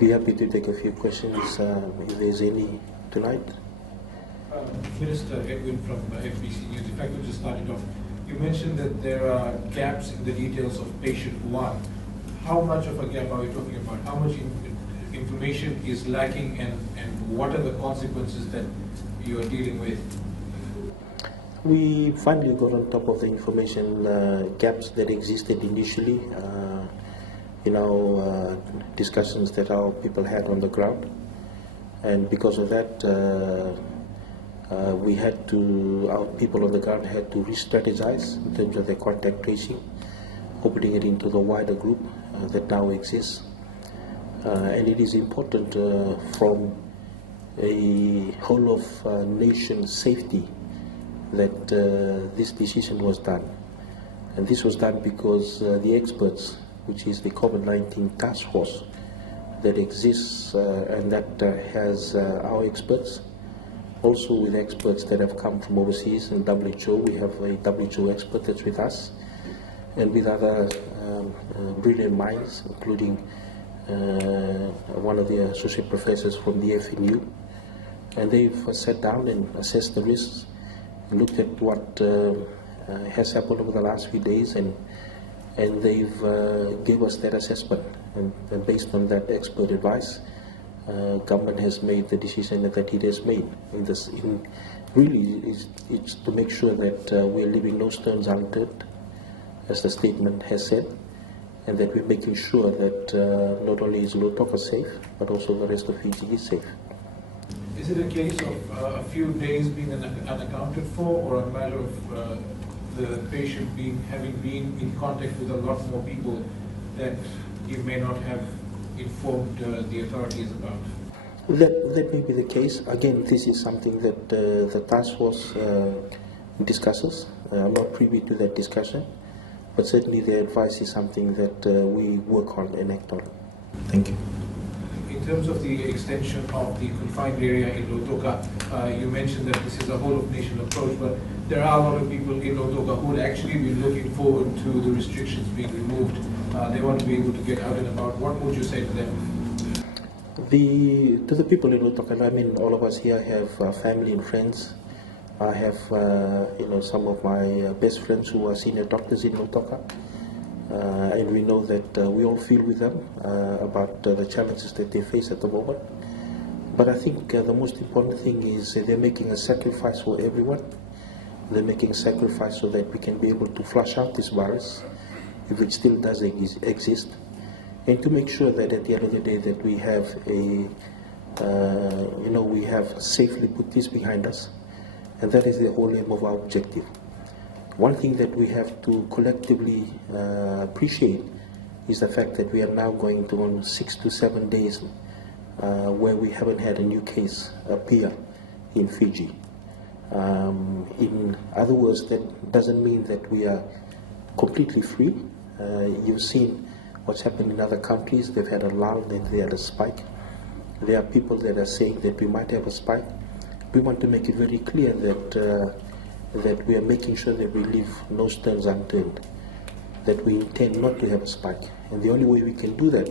Be happy to take a few questions if there's any tonight. Minister Edwin from FBC News, if I could just start it off. You mentioned that there are gaps in the details of patient 1. How much of a gap are we talking about? How much information is lacking, and what are the consequences that you are dealing with? We finally got on top of the information gaps that existed initially in our discussions that our people had on the ground, and because of that our people on the ground had to re-strategize in terms of their contact tracing, opening it into the wider group that now exists. And it is important from a whole of nation safety that this decision was done. And this was done because the experts, which is the COVID-19 task force that exists and that has our experts, also with experts that have come from overseas and WHO. We have a WHO expert that's with us, and with other brilliant minds, including one of the associate professors from the FNU. And they've sat down and assessed the risks, looked at what has happened over the last few days, and they've gave us that assessment. And based on that expert advice, government has made the decision that it has made. It's to make sure that we're leaving no stones unturned, as the statement has said, and that we're making sure that not only is Lautoka safe, but also the rest of Fiji is safe. Is it a case of a few days being unaccounted for, or a matter of the patient having been in contact with a lot more people that you may not have informed the authorities about? That may be the case. Again, this is something that the task force discusses. I'm not privy to that discussion, but certainly their advice is something that we work on and act on. Thank you. In terms of the extension of the confined area in Lautoka, you mentioned that this is a whole-of-nation approach, but there are a lot of people in Lautoka who would actually be looking forward to the restrictions being removed. They want to be able to get out and about. What would you say to them? To the people in Lautoka, I mean, all of us here have family and friends. I have, some of my best friends who are senior doctors in Lautoka, and we know that we all feel with them about the challenges that they face at the moment. But I think the most important thing is they're making a sacrifice for everyone. They're making a sacrifice so that we can be able to flush out this virus, if it still does exist, and to make sure that at the end of the day that we have we have safely put this behind us, and that is the whole aim of our objective. One thing that we have to collectively appreciate is the fact that we are now going to on 6 to 7 days where we haven't had a new case appear in Fiji. In other words, that doesn't mean that we are completely free. You've seen what's happened in other countries. They've had a lull, then they had a spike. There are people that are saying that we might have a spike. We want to make it very clear that we are making sure that we leave no stones unturned, that we intend not to have a spike. And the only way we can do that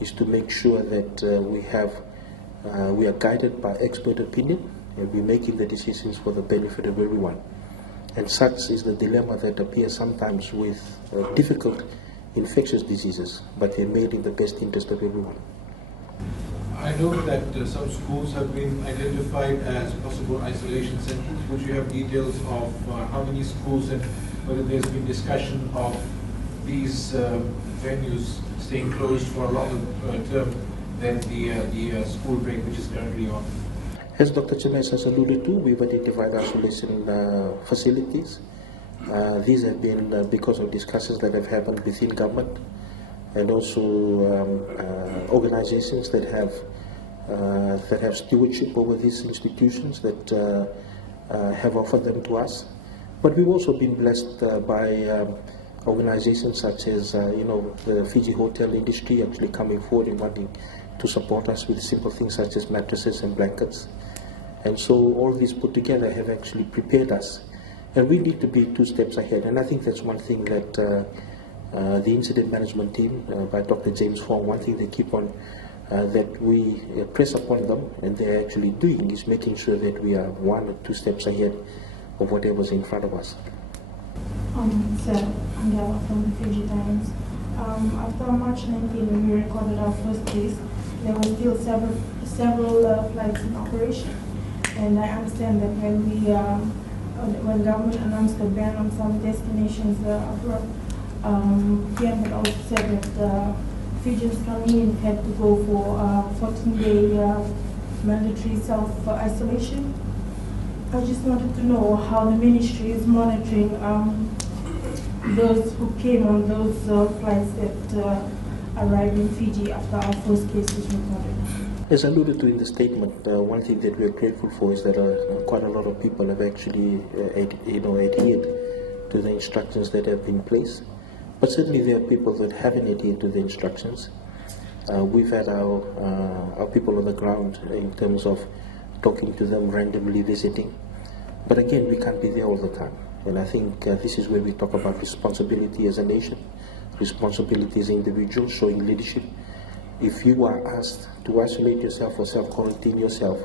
is to make sure that we are guided by expert opinion, and we're making the decisions for the benefit of everyone. And such is the dilemma that appears sometimes with difficult infectious diseases, but they're made in the best interest of everyone. I know that some schools have been identified as possible isolation centers. Would you have details of how many schools and whether there's been discussion of these venues staying closed for a longer term than the school break which is currently on? As Dr. Chimes has alluded to, we've identified isolation facilities. These have been because of discussions that have happened within government, and also organizations that have stewardship over these institutions that have offered them to us. But we've also been blessed by organizations such as the Fiji hotel industry actually coming forward and wanting to support us with simple things such as mattresses and blankets. And so all these put together have actually prepared us, and we need to be 2 steps ahead. And I think that's one thing that the incident management team by Dr. James Fong, one thing they keep on that we press upon them, and they're actually doing, is making sure that we are 1 or 2 steps ahead of whatever's in front of us. Sir, Angela from the Fiji Times. After March 19, when we recorded our first case, there were still several flights in operation. And I understand that when government announced the ban on some destinations abroad, PM had also said that Fijians coming in had to go for 14-day mandatory self-isolation. I just wanted to know how the ministry is monitoring those who came on those flights that arrived in Fiji after our first case was recorded. As alluded to in the statement, one thing that we are grateful for is that quite a lot of people have actually adhered to the instructions that have been placed. But certainly there are people that haven't adhered to the instructions. We've had our people on the ground in terms of talking to them, randomly visiting. But again, we can't be there all the time. And I think this is where we talk about responsibility as a nation, responsibility as individuals, showing leadership. If you are asked to isolate yourself or self-quarantine yourself,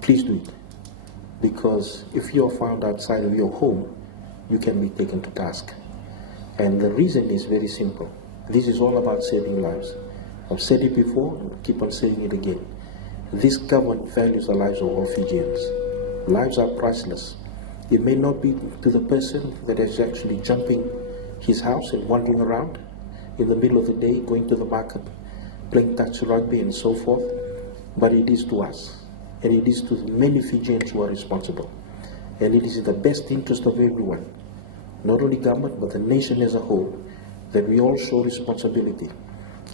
please do it. Because if you are found outside of your home, you can be taken to task. And the reason is very simple. This is all about saving lives. I've said it before, and keep on saying it again. This government values the lives of all Fijians. Lives are priceless. It may not be to the person that is actually jumping his house and wandering around in the middle of the day, going to the market, playing touch rugby and so forth, but it is to us. And it is to many Fijians who are responsible. And it is in the best interest of everyone, not only government, but the nation as a whole, that we all show responsibility.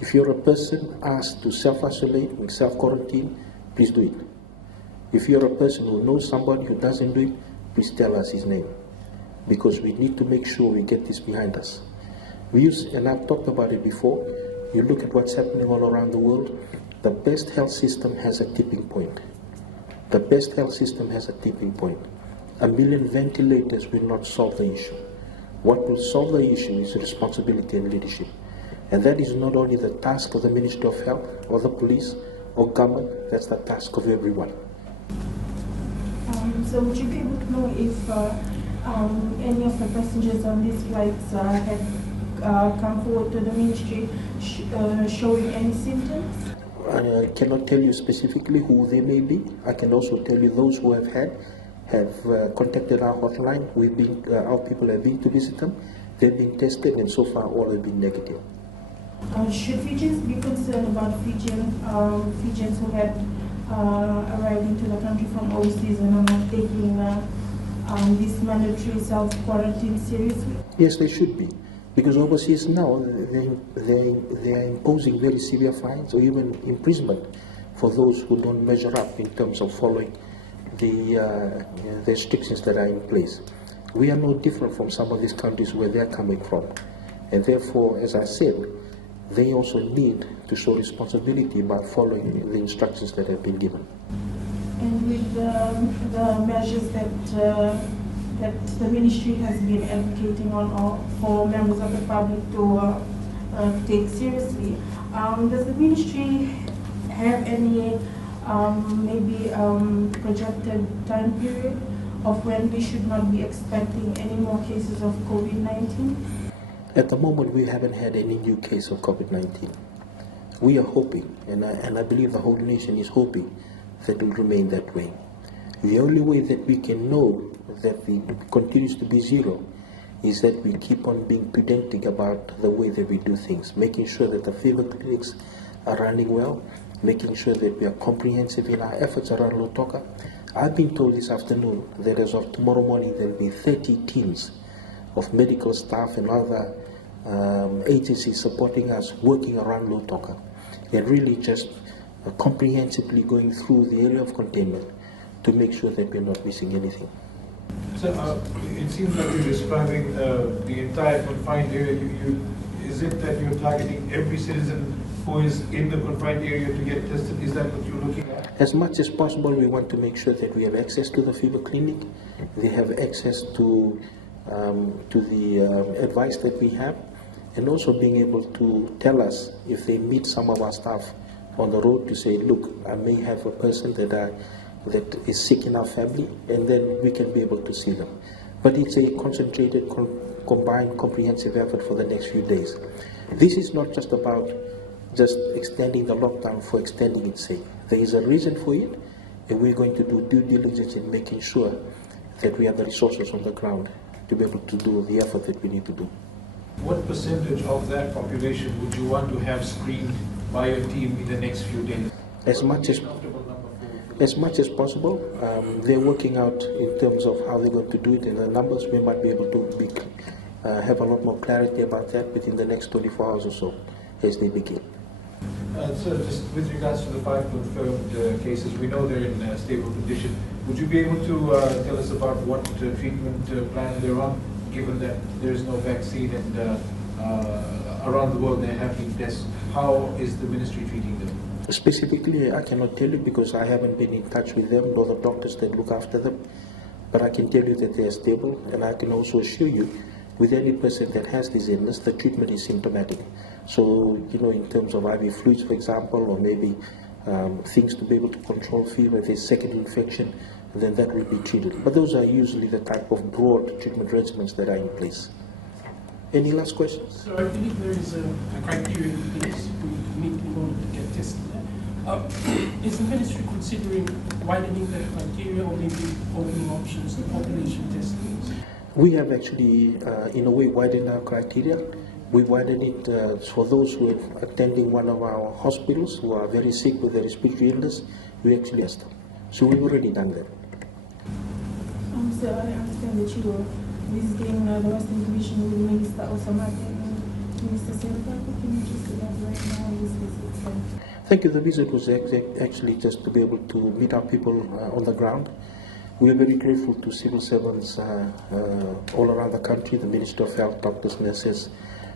If you're a person asked to self-isolate and self-quarantine, please do it. If you're a person who knows somebody who doesn't do it, please tell us his name. Because we need to make sure we get this behind us. And I've talked about it before, you look at what's happening all around the world, the best health system has a tipping point. The best health system has a tipping point. 1 million ventilators will not solve the issue. What will solve the issue is responsibility and leadership. And that is not only the task of the Ministry of Health or the police or government, that's the task of everyone. So would you be able to know if any of the passengers on these flights had come forward to the ministry showing any symptoms? I cannot tell you specifically who they may be. I can also tell you those who have contacted our hotline. Our people have been to visit them. They've been tested, and so far all have been negative. Should Fijians be concerned about Fijians who had arrived into the country from overseas and are not taking this mandatory self-quarantine seriously? Yes, they should be. Because overseas now, they are imposing very severe fines or even imprisonment for those who don't measure up in terms of following the restrictions that are in place. We are no different from some of these countries where they are coming from. And therefore, as I said, they also need to show responsibility by following the instructions that have been given. And with the measures that the ministry has been advocating for members of the public to take seriously, does the ministry have any projected time period of when we should not be expecting any more cases of COVID-19? At the moment, we haven't had any new case of COVID-19. We are hoping, and I believe the whole nation is hoping, that it will remain that way. The only way that we can know that it continues to be zero is that we keep on being pedantic about the way that we do things, making sure that the fever clinics are running well, making sure that we are comprehensive in our efforts around Lautoka. I've been told this afternoon that as of tomorrow morning there will be 30 teams of medical staff and other agencies supporting us working around Lautoka, and really just comprehensively going through the area of containment to make sure that we're not missing anything. So it seems like you're describing the entire confined area. Is it that you're targeting every citizen who is in the confined area to get tested? Is that what you're looking at? As much as possible, we want to make sure that we have access to the fever clinic. They have access to the advice that we have, and also being able to tell us if they meet some of our staff on the road to say, look, I may have a person that is sick in our family, and then we can be able to see them. But it's a concentrated, combined, comprehensive effort for the next few days. This is not just about just extending the lockdown for extending its sake. There is a reason for it, and we're going to do due diligence in making sure that we have the resources on the ground to be able to do the effort that we need to do. What percentage of that population would you want to have screened by your team in the next few days? As much as possible. They're working out in terms of how they're going to do it, and the numbers we might be able to have a lot more clarity about that within the next 24 hours or so as they begin. Sir, just with regards to the 5 confirmed cases, we know they're in stable condition. Would you be able to tell us about what treatment plan they're on, given that there is no vaccine and around the world there have been tests? How is the ministry treating them? Specifically, I cannot tell you because I haven't been in touch with them, nor the doctors that look after them. But I can tell you that they are stable, and I can also assure you, with any person that has this illness, the treatment is symptomatic. So, in terms of IV fluids, for example, or maybe things to be able to control fever, if there's second infection, then that will be treated. But those are usually the type of broad treatment regimens that are in place. Any last questions? So I believe there is a criteria in place we meet in order to get tested. Is the ministry considering widening that criteria or maybe opening options to population testing? We have actually, in a way, widened our criteria. We widen it for those who are attending one of our hospitals who are very sick with a respiratory illness. We actually ask them. So we've already done that. So I understand that you were visiting the Western Division with Minister Waqainabete and Minister Senator. Can you just elaborate now on this visit? Thank you. The visit was actually just to be able to meet our people on the ground. We are very grateful to civil servants all around the country, the Minister of Health, doctors, nurses,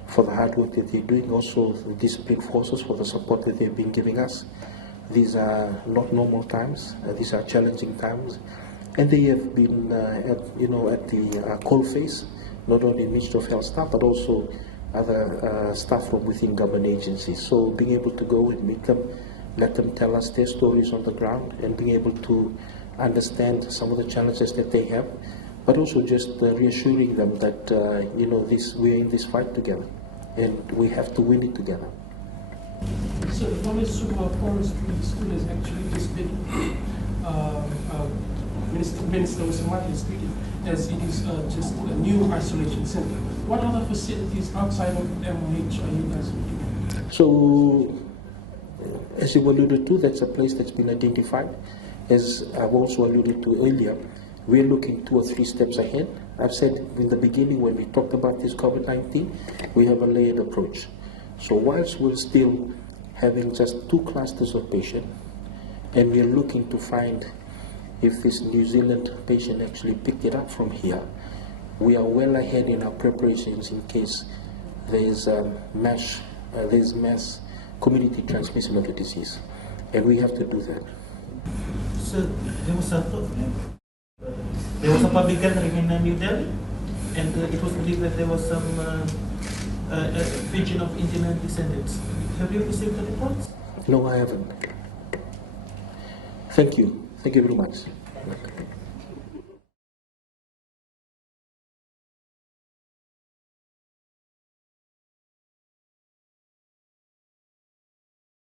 for the hard work that they're doing, also the disciplined forces for the support that they've been giving us. These are not normal times, these are challenging times, and they have been at the coalface, not only Minister of Health staff, but also other staff from within government agencies. So being able to go and meet them, let them tell us their stories on the ground, and being able to understand some of the challenges that they have, but also just reassuring them that we're in this fight together, and we have to win it together. So the Forestry School has actually just been Minister Waqainabete is treated as it is just a new isolation center. What other facilities outside of MOH are you guys looking at? So, as you alluded to, that's a place that's been identified. As I've also alluded to earlier, we're looking 2 or 3 steps ahead. I've said in the beginning when we talked about this COVID-19, we have a layered approach. So whilst we're still having just 2 clusters of patients, and we're looking to find if this New Zealand patient actually picked it up from here, we are well ahead in our preparations in case there's mass community transmission of the disease, and we have to do that. So there was a public gathering in New Delhi, and it was believed that there was some Fijian of Indian descendants. Have you received the reports? No, I haven't. Thank you. Thank you very much.